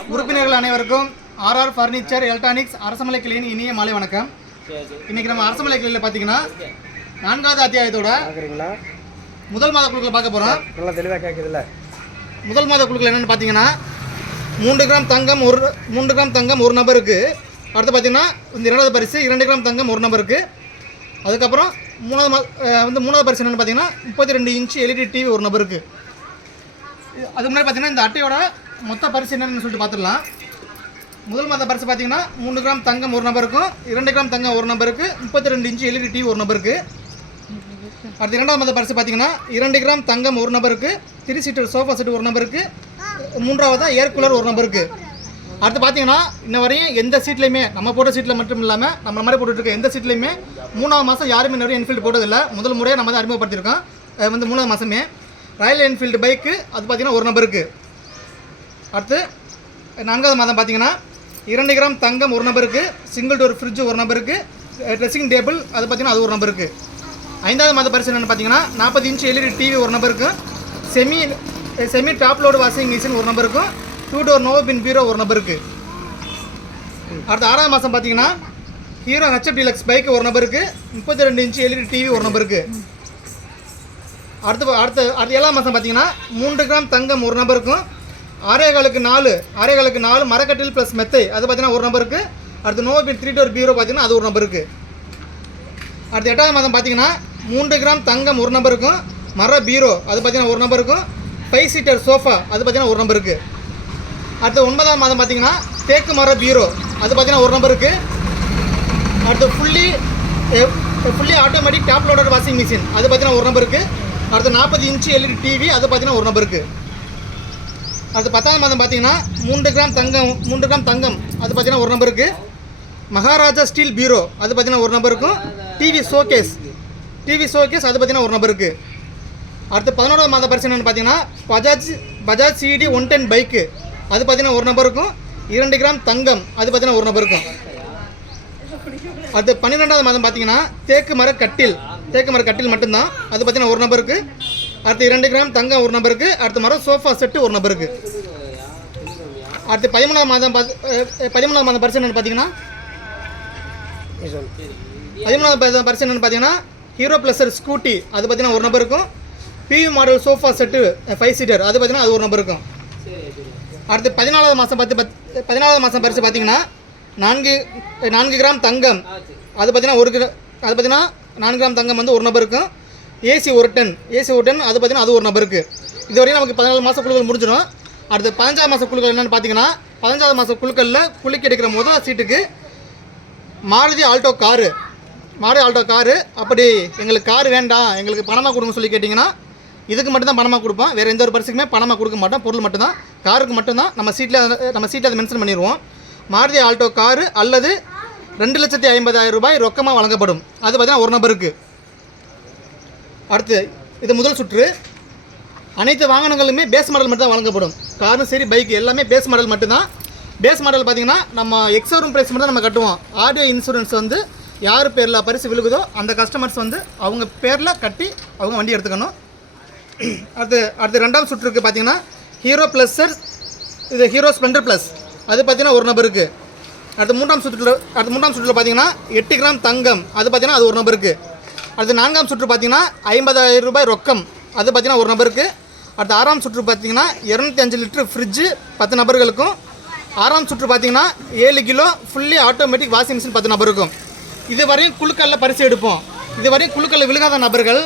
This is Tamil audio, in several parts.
உறுப்பினர்கள் அனைவருக்கும் ஆர்ஆர் ஃபர்னிச்சர் எலக்ட்ரானிக்ஸ் அரசமலை கிளையின் இனிய மாலை வணக்கம். இன்னைக்கு நம்ம அரசமலை கிளையில் பார்த்தீங்கன்னா 4வது அத்தியாயத்தோட முதல் மாத குழுக்களை பார்க்க போகிறோம். நல்லா தெளிவாக கேட்குதுல்ல. முதல் மாத குழுக்கள் என்னென்னு பார்த்தீங்கன்னா 3 கிராம் தங்கம் ஒரு நபருக்கு. அடுத்து பார்த்தீங்கன்னா இந்த 2வது பரிசு 2 கிராம் தங்கம் ஒரு நபருக்கு. அதுக்கப்புறம் 3வது பரிசு என்னென்னு பார்த்தீங்கன்னா 32 இன்ச் எல்இடி டிவி ஒரு நபருக்கு. அதுக்கு முன்னாடி பார்த்தீங்கன்னா இந்த அட்டையோட மொத்த பரிசு என்னன்னு சொல்லிட்டு பார்த்துடலாம். முதல் மாத பரிசு பார்த்தீங்கன்னா 3 கிராம் தங்கம் ஒரு நபருக்கும் 2 கிராம் தங்கம் ஒரு நபருக்கு 32 இன்ச் எல்இடி டிவி ஒரு நபருக்கு. அடுத்து 2வது மாத பரிசு பார்த்தீங்கன்னா 2 கிராம் தங்கம் ஒரு நபருக்கு 3 சீட்டர் சோஃபா செட் ஒரு நபருக்கு. 3வதாக ஏர் கூலர் ஒரு நபருக்கு. அடுத்து பார்த்தீங்கன்னா இன்ன வரையும் எந்த சீட்லையுமே நம்ம போட்ட சீட்டில் மட்டும் இல்லாமல் நம்ம மாதிரி போட்டுருக்க எந்த சீட்லையுமே 3வது மாதம் யாருமே நிறைய என்ஃபீல்டு போட்டதில்லை. முதல் முறையாக நம்ம தான் அறிமுகப்படுத்தியிருக்கோம். 3வது மாதமே ராயல் என்ஃபீல்டு பைக்கு அது பார்த்தீங்கன்னா ஒரு நபருக்கு. அடுத்து 4வது மாதம் பார்த்தீங்கன்னா 2 கிராம் தங்கம் ஒரு நபருக்கு, சிங்கிள் டோர் ஃப்ரிட்ஜ் ஒரு நபருக்கு, ட்ரெஸ்ஸிங் டேபிள் அது பார்த்தீங்கன்னா அது ஒரு நபருக்கு. 5வது மாத பரிசு என்னென்னு பார்த்தீங்கன்னா 40 இன்ச் எல்இடி டிவி ஒரு நபருக்கு, semi top load washing machine ஒரு நபருக்கும், 2 டோர் நோ பின் பீரோ ஒரு நபருக்கு. அடுத்த 6வது மாதம் பார்த்தீங்கன்னா ஹீரோ ஹெச்எஃப் டீலக்ஸ் பைக் ஒரு நபருக்கு, 32 இன்ச் எல்இடி டிவி ஒரு நபருக்கு. அடுத்து 7வது மாதம் பார்த்தீங்கன்னா 3 கிராம் தங்கம் ஒரு நபருக்கும், 6.4 மரக்கட்டில் ப்ளஸ் மெத்தை அது பார்த்தீங்கன்னா ஒரு நபருக்கு. அடுத்து நோ பின் 3 டோர் பீரோ பார்த்தீங்கன்னா அது ஒரு நபருக்கு. அடுத்து 8வது மாதம் பார்த்தீங்கன்னா 3 கிராம் தங்கம் ஒரு நபருக்கும், மர பீரோ அது பார்த்தீங்கன்னா ஒரு நபருக்கும், 5 சீட்டர் சோஃபா அது பார்த்தீங்கன்னா ஒரு நபருக்கு. அடுத்து 9வது மாதம் பார்த்தீங்கன்னா தேக்கு மர பீரோ அது பார்த்தீங்கன்னா ஒரு நபருக்கு. அடுத்து fully automatic top loader washing machine அது பார்த்தீங்கன்னா ஒரு நபருக்கு. அடுத்து 40 இன்ச்சு எல்இடி டிவி அது பார்த்தீங்கன்னா ஒரு நபருக்கு. அடுத்து 10வது மாதம் பார்த்தீங்கன்னா 3 கிராம் தங்கம் அது பார்த்தீங்கன்னா ஒரு நபருக்கு, மகாராஜா ஸ்டீல் பீரோ அது பார்த்தீங்கன்னா ஒரு நபருக்கும், டிவி ஷோகேஸ் அது பார்த்தீங்கன்னா ஒரு நபருக்கு. அடுத்து 11வது மாத பரிசு என்னென்னு பார்த்தீங்கன்னா பஜாஜ் சிடி 110 பைக்கு அது பார்த்தீங்கன்னா ஒரு நபருக்கும், 2 கிராம் தங்கம் அது பார்த்தீங்கன்னா ஒரு நபருக்கும். அடுத்து 12வது மாதம் பார்த்தீங்கன்னா தேக்கு மர கட்டில் மட்டும்தான் அது பார்த்தீங்கன்னா ஒரு நபருக்கு. அடுத்து 2 கிராம் தங்கம் ஒரு நபருக்கு. அடுத்து மர சோஃபா செட்டு ஒரு நபருக்கு. அடுத்து 13வது மாதம் பரிசு என்னென்னு பார்த்தீங்கன்னா 13வது பரிசு என்னென்னு பார்த்தீங்கன்னா ஹீரோ ப்ளஸர் ஸ்கூட்டி அது பார்த்தீங்கன்னா ஒரு நபருக்கும், PV model sofa set 5 seater அது பார்த்தீங்கன்னா அது ஒரு நபருக்கும். அடுத்து 14வது மாதம் பரிசு பார்த்தீங்கன்னா 4 கிராம் தங்கம் அது பார்த்தீங்கன்னா 4 கிராம் தங்கம் வந்து ஒரு நபருக்கும், ஏசி ஒரு டன் அது பார்த்தீங்கன்னா அது ஒரு நபருக்கு. இதுவரையும் நமக்கு 14 மாத குழுக்கள் முடிஞ்சிடும். அடுத்து 15வது மாத குழுக்கள் என்னென்னு பார்த்தீங்கன்னா 15வது மாத குழுக்களில் குளிக்க எடுக்கிற முதல் சீட்டுக்கு மாருதி ஆல்டோ காரு. அப்படி எங்களுக்கு காரு வேண்டாம் எங்களுக்கு பணமாக கொடுங்க சொல்லி கேட்டிங்கன்னா இதுக்கு மட்டும்தான் பணமாக கொடுப்போம். வேறு எந்த ஒரு பரிசுக்குமே பணமாக கொடுக்க மாட்டோம். பொருள் மட்டும்தான், காருக்கு மட்டும்தான் நம்ம சீட்டில் அதை மென்ஷன் பண்ணிடுவோம். மாருதி ஆல்டோ காரு அல்லது 2,50,000 ரூபாய் ரொக்கமாக வழங்கப்படும். அது பார்த்தீங்கன்னா ஒரு நபருக்கு. அடுத்து இது முதல் சுற்று. அனைத்து வாகனங்களுமே பேஸ் மாடல் மட்டும் தான் வழங்கப்படும். காரும் சரி பைக் எல்லாமே பேஸ் மாடல் மட்டும்தான். பேஸ் மாடல் பார்த்திங்கன்னா நம்ம எக்ஸோரூம் ப்ரைஸ் மட்டும் தான் நம்ம கட்டுவோம். ஆடியோ இன்சூரன்ஸ் வந்து யார் பேரில் பரிசு விழுகுதோ அந்த கஸ்டமர்ஸ் வந்து அவங்க பேரில் கட்டி அவங்க வண்டி எடுத்துக்கணும். அடுத்து 2வது சுற்றுக்கு பார்த்திங்கன்னா ஹீரோ ப்ளஸர் இது ஹீரோ ஸ்ப்ளெண்டர் ப்ளஸ் அது பார்த்திங்கன்னா ஒரு நபருக்கு. அடுத்து 3ஆம் சுற்றில் பார்த்திங்கன்னா 8 கிராம் தங்கம் அது பார்த்திங்கன்னா அது ஒரு நபருக்கு. அடுத்து 4ஆம் சுற்று பார்த்திங்கன்னா 50,000 ரூபாய் ரொக்கம் அது பார்த்திங்கன்னா ஒரு நபருக்கு. அடுத்து 6ஆம் சுற்று பார்த்திங்கன்னா 205 லிட்டர் ஃப்ரிட்ஜு 10 நபர்களுக்கும். 6ஆம் சுற்று பார்த்திங்கன்னா 7 kilo fully automatic washing machine 10 நபருக்கும். இதுவரையும் குழுக்களில் பரிசு எடுப்போம். இதுவரையும் குழுக்களில் விழுகாத நபர்கள்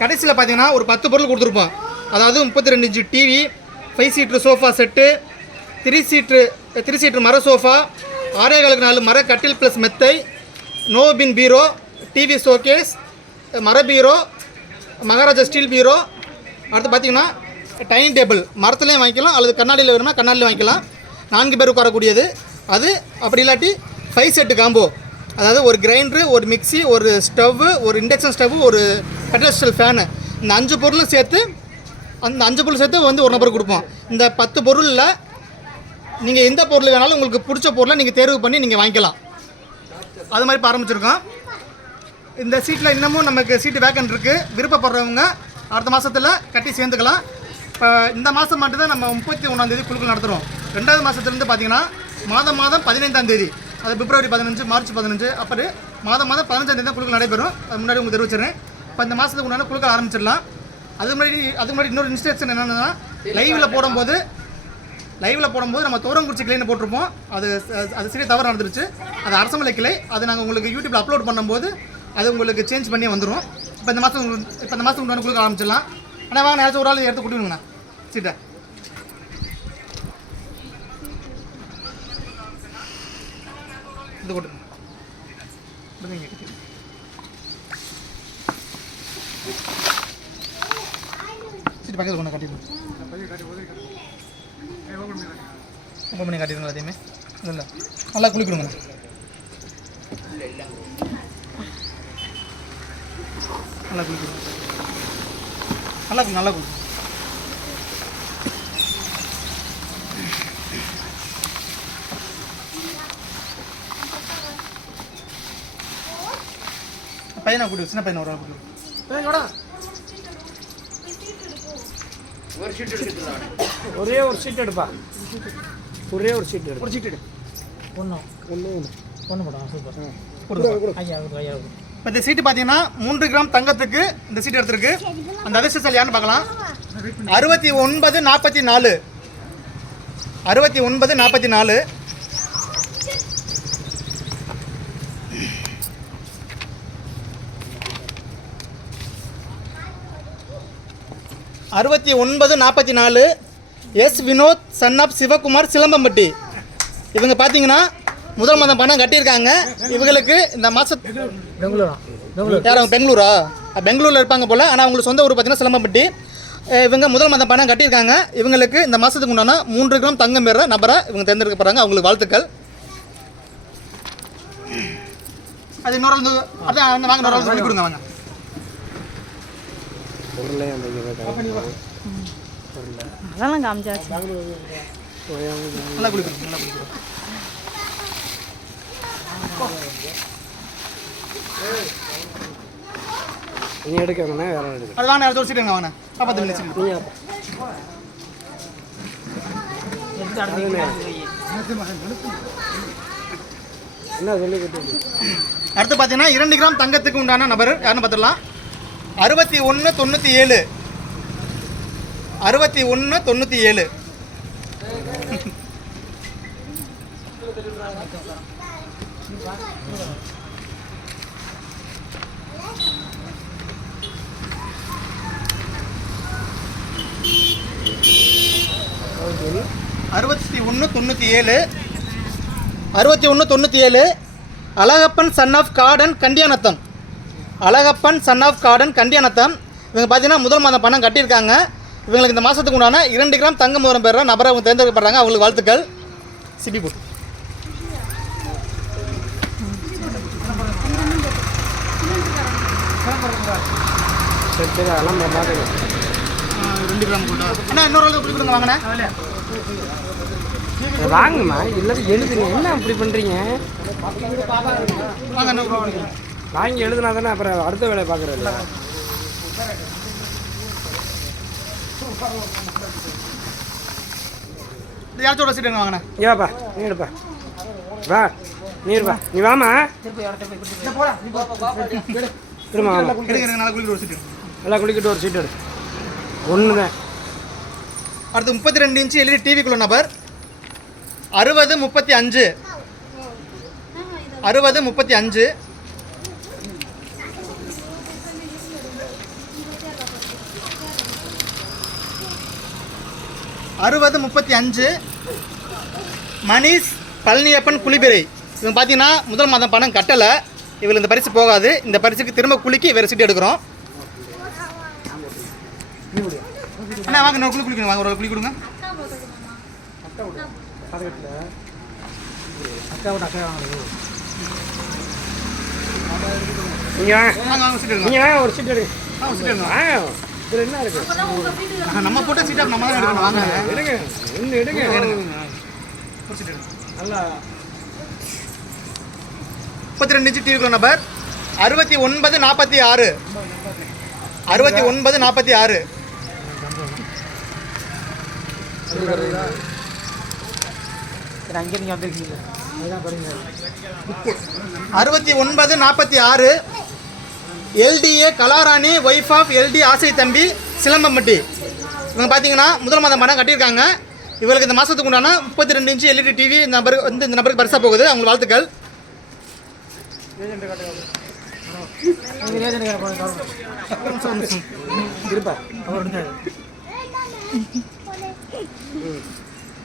கடைசியில் பார்த்திங்கன்னா ஒரு 10 பொருள் கொடுத்துருப்போம். அதாவது 32 inch TV, 5 seater sofa set, 3 seater மர சோஃபா, 6.4 மர கட்டில் ப்ளஸ் மெத்தை, நோ பின் பீரோ, டிவி ஷோகேஸ், மர பீரோ, மகாராஜா ஸ்டீல் பீரோ. அடுத்து பார்த்திங்கன்னா டைனிங் டேபிள் மரத்துலேயும் வாங்கிக்கலாம் அல்லது கண்ணாடியில் வேணும்னா கண்ணாடியில் வாங்கிக்கலாம். 4 பேர் உட்காரக்கூடியது. அது அப்படி இல்லாட்டி 5 செட்டு காம்போ, அதாவது ஒரு கிரைண்டரு, ஒரு மிக்சி, ஒரு ஸ்டவ்வு, ஒரு இண்டக்ஷன் ஸ்டவ்வு, ஒரு பெட்ரோல் ஃபேனு, இந்த 5 பொருளும் சேர்த்து வந்து ஒரு நபருக்கு கொடுப்போம். இந்த 10 பொருளில் நீங்கள் எந்த பொருள் வேணாலும் உங்களுக்கு பிடிச்ச பொருளை நீங்கள் தேர்வு பண்ணி நீங்கள் வாங்கிக்கலாம். அது மாதிரி இப்போ ஆரம்பிச்சிருக்கோம். இந்த சீட்டில் இன்னமும் நமக்கு சீட்டு வேக்கன்ட் இருக்குது. விருப்பப்படுறவங்க அடுத்த மாதத்தில் கட்டி சேர்ந்துக்கலாம். இப்போ இந்த மாதம் மட்டும்தான் நம்ம 31ஆம் குழுக்கள் நடத்துகிறோம். 2வது மாதத்துலேருந்து பார்த்தீங்கன்னா மாதம் 15ஆம் தேதி, அது பிப்ரவரி 15, மார்ச் 15, அப்புறம் மாதம் 15ஆம் தேதி தான் குழுக்கள் நடைபெறும். அது முன்னாடி உங்களுக்கு தெரிவிச்சிடுறேன். இப்போ இந்த மாதத்துக்கு முன்னாடி குழுக்கள் ஆரம்பிச்சிடலாம். அதுக்கு முன்னாடி இன்னொரு இன்ஸ்ட்ரக்ஷன் என்னென்னா, லைவில் போடும்போது நம்ம தோரங்குறிச்சி கிளைன்னு போட்டிருப்போம். அது சரியாக தவறு நடந்துருச்சு. அது அரசமலை கிளை. அது நாங்கள் உங்களுக்கு யூடியூப்பில் அப்லோட் பண்ணும்போது அது உங்களுக்கு சேஞ்ச் பண்ணி வந்துடும். இப்போ இந்த மாதத்துக்கு முன்னாடி குழுக்க ஆரம்பிச்சிடலாம். ஆனால் வாங்க, நேரத்தில் ஒரு ஆள் எடுத்து கூட்டிவிடுங்கண்ணா சீட்டை. இது போட்டு சீட்டு பக்கத்தில் கொண்டு கட்டிடுங்க. ஓப்பன் பண்ணி காட்டிடுங்க எல்லாத்தையுமே. இல்லை நல்லா குளிக்கணுங்க. நல்லா குளிக்கணும். நல்லா குளிக்கணும். பையனை கூட்டி, சின்ன பையனை ஒரு ஆள் கூட்டி. ஒரே ஒரு சீட் எடுப்பா. ஒரே ஒரு சீட் எடு. ஒரு சீட் எடு. ஒன்று போடா. சூப்பர். ஐயா. இப்போ இந்த சீட்டு பார்த்தீங்கன்னா 3 கிராம் தங்கத்துக்கு இந்த சீட்டு எடுத்துருக்கு. அந்த அதிர்ஷ்டசாலி யாருன்னு பார்க்கலாம். 6944 6944 6944 S Vinoth son of Sivakumar Silambampatti. இவங்க பார்த்தீங்கன்னா முதல் மாதம் பணம் கட்டியிருக்காங்க. இவங்களுக்கு இந்த மாதம் யார் அவங்க பெங்களூரா? பெங்களூரில் இருப்பாங்க போல். ஆனால் அவங்களுக்கு சொந்த ஊர் பார்த்தீங்கன்னா சிலம்பம்பட்டி. இவங்க முதல் மாதம் பணம் கட்டியிருக்காங்க. இவங்களுக்கு இந்த மாதத்துக்கு உண்டான 3 கிராம் தங்கம் பெற நபரை இவங்க தேர்ந்தெடுக்க போகிறாங்க. அவங்களுக்கு வாழ்த்துக்கள். அது இன்னொரு அதான் வாங்க, இன்னொரு சொல்லி கொடுங்க. வாங்க அதெல்லாம் காமிச்சாச்சு. நல்லா குளிக்கணும். நீ எடுக்கணும்னா வேற எடுக்க. அது வாங்க, அடுத்த வச்சுருங்க. வாங்க 40 நிமிஷம். என்ன சொல்லி கொடுத்து. அடுத்து பார்த்தீங்கன்னா 2 கிராம் தங்கத்துக்கு உண்டான நபர் யாருன்னு பார்த்துடலாம். 6197 6197 6197 அழகப்பன் சன் ஆஃப் கார்டன் கண்டியானத்தம். அழகப்பன் சன் ஆஃப் கார்டன் கண்டியானத்தம். இவங்க பார்த்தீங்கன்னா முதல் மாதம் பணம் கட்டியிருக்காங்க. இவங்களுக்கு இந்த மாதத்துக்கு உண்டான 2 கிராம் தங்க முதலம் பெற நபரை அவங்க தேர்ந்தெடுக்கப்படுறாங்க. அவங்களுக்கு வாழ்த்துக்கள். சிபி போட்டு சரி அதெல்லாம் பார்த்துக்கலாம். 2 கிராம் போட்டா அண்ணா இன்னொரு ஆள் எப்படி கொடுங்க. வாங்கினேன் வாங்கம்மா. எல்லாரும் எழுதுங்க. என்ன அப்படி பண்ணுறீங்க? வாங்கி எழுதுனா தானே அப்புறம் அடுத்த வேலையை பார்க்குறது. யாரோட சீட்டு வாங்கினேன். ஏப்பா நீ எடுப்பா. வா நீ இருப்பா. நீ வாமா. திரும்ப நல்லா குளிக்கிற ஒரு சீட்டு. நல்லா குளிக்கிட்டு ஒரு சீட் எடு. ஒன்று தான். அடுத்து 32 இன்ச்சு எல்இடி டிவிக்குள்ள நபர் 6035 6035 6035 மணிஷ் பழனியப்பன் குளிபிரை. இவங்க பார்த்தீங்கன்னா முதல் மாதம் பணம் கட்டலை. இவங்களுக்கு இந்த பரிசு போகாது. இந்த பரிசுக்கு திரும்ப குளிக்கி வேறு சீட்டு எடுக்கிறோம். அண்ணா வாங்க, இன்னொரு குளிக்கணும். வாங்க, ஒரு குளி கொடுங்க. நீங்கள் ஒரு சீட் எடுங்க. இதில் என்ன இருக்கு? நம்ம போட்ட சீட்டை நம்ம தான் எடுக்கணும். வாங்க எடுங்க. இன்னும் எடுங்க. ஒரு சீட் எடுங்க. நல்லா 32 இன்ச்சு டிவிக்குள்ள நபர் 6946 6946 அங்கே நீங்கள் வந்துருக்கீங்க அதுதான் பாருங்க 6946 LTA Kalarani wife of LT Aasai Thambi சிலம்பம்பட்டி. இவங்க பார்த்தீங்கன்னா முதல் மாதம் பணம் கட்டியிருக்காங்க. இவங்களுக்கு இந்த மாதத்துக்கு உண்டான 32 இன்ச்சு எல்இடி டிவி இந்த நபருக்கு வந்து இந்த நபருக்கு பரிசாக போகுது. அவங்களுக்கு வாழ்த்துக்கள்.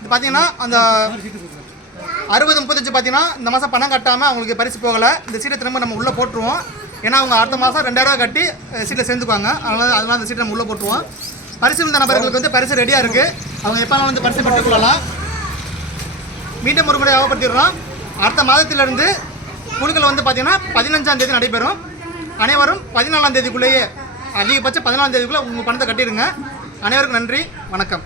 இது பார்த்தீங்கன்னா அந்த 60-35 பார்த்தீங்கன்னா இந்த மாதம் பணம் கட்டாமல் அவங்களுக்கு பரிசு போகலை. இந்த சீட்டை திரும்ப நம்ம உள்ளே போட்டுருவோம். ஏன்னா அவங்க அடுத்த மாதம் 2000 ரூபா கட்டி சீட்டில் சேர்ந்துக்குவாங்க. அதனால அந்த சீட்டை நம்ம உள்ளே போட்டுருவோம். பரிசு இந்த நபர்களுக்கு வந்து பரிசு ரெடியாக இருக்குது. அவங்க எப்போ வந்து பரிசு பெற்றுக்கொள்ளலாம். மீண்டும் ஒரு முறை ஞாபகப்படுத்திடுறோம். அடுத்த மாதத்திலிருந்து குழுக்கள் வந்து பார்த்தீங்கன்னா 15ஆம் தேதி நடைபெறும். அனைவரும் 14ஆம் தேதிக்குள்ளேயே அதிகபட்சம் 14ஆம் தேதிக்குள்ளே உங்கள் பணத்தை கட்டிடுங்க. அனைவருக்கும் நன்றி, வணக்கம்.